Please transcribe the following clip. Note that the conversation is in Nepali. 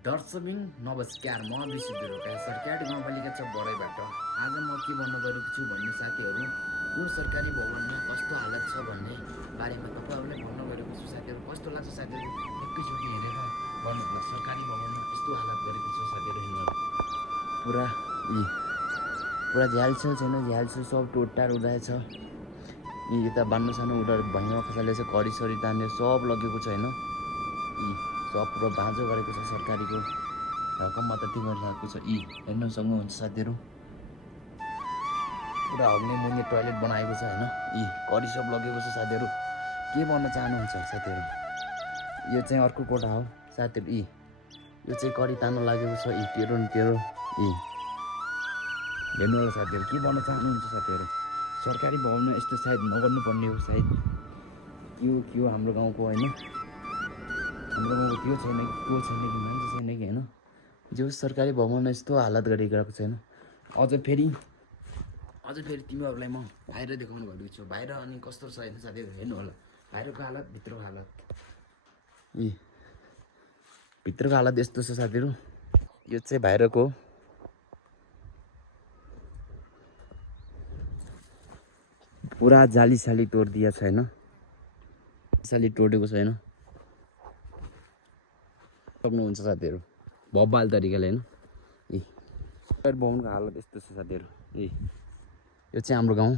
दर्शकबिन नमस्कार, म विशुद्धका सरकारी गाउँपालिका छ बराइबाट। आज म के भन्न गएको छु भन्ने साथीहरू, यो सरकारी भवनमा कस्तो हालत छ भन्ने बारेमा तपाईँहरूलाई भन्न गएको छु। साथीहरू कस्तो लाग्छ साथीहरू एकैचोटि हेरेर भन्नुहोस् न। सरकारी भवनमा कस्तो हालत गरेको छ साथीहरू, हेर्नु पुरा झ्यालछेल छैन, झ्यालछेल सब टोटार उडाएछ। यता बान्नु सानो उडाएर भैँमा खसालेछ, करिसरी तानेर सब लगेको छ होइन। सब पुरा बाँझो गरेको छ सरकारीको रकम मात्र गरिरहेको छ। हेर्न सक्नुहुन्छ साथीहरू, पुरा हग्ने मुन्ने टोयलेट बनाएको छ होइन। करी सब लगेको छ साथीहरू। के भन्न चाहनुहुन्छ साथीहरू? यो चाहिँ अर्को कोठा हो साथीहरू। यो चाहिँ करी तान्न लागेको छ। टेरो न टेरो हेर्नु होला साथीहरू। के भन्न चाहनुहुन्छ साथीहरू? सरकारी भवनमा यस्तो सायद नगर्नुपर्ने हो सायद। के हो हाम्रो गाउँको होइन, हाम्रो गाउँको त्यो छैन कि को छैन कि मान्छे छैन कि होइन। जो सरकारी भवनमा यस्तो हालत गरिरहेको छैन। अझ फेरि तिमीहरूलाई म बाहिर देखाउनु भएको छु। बाहिर अनि कस्तो छ होइन साथीहरू, हेर्नु होला बाहिरको हालत, भित्रको हालत। भित्रको हालत यस्तो छ साथीहरू। यो चाहिँ बाहिरको पुरा जाली तोडिदिएको छ होइन, जाली तोडेको छैन। सक्नुहुन्छ साथीहरू भब्बाल तरिकाले होइन। भवनको हालत यस्तो छ साथीहरू। यो चाहिँ हाम्रो गाउँ।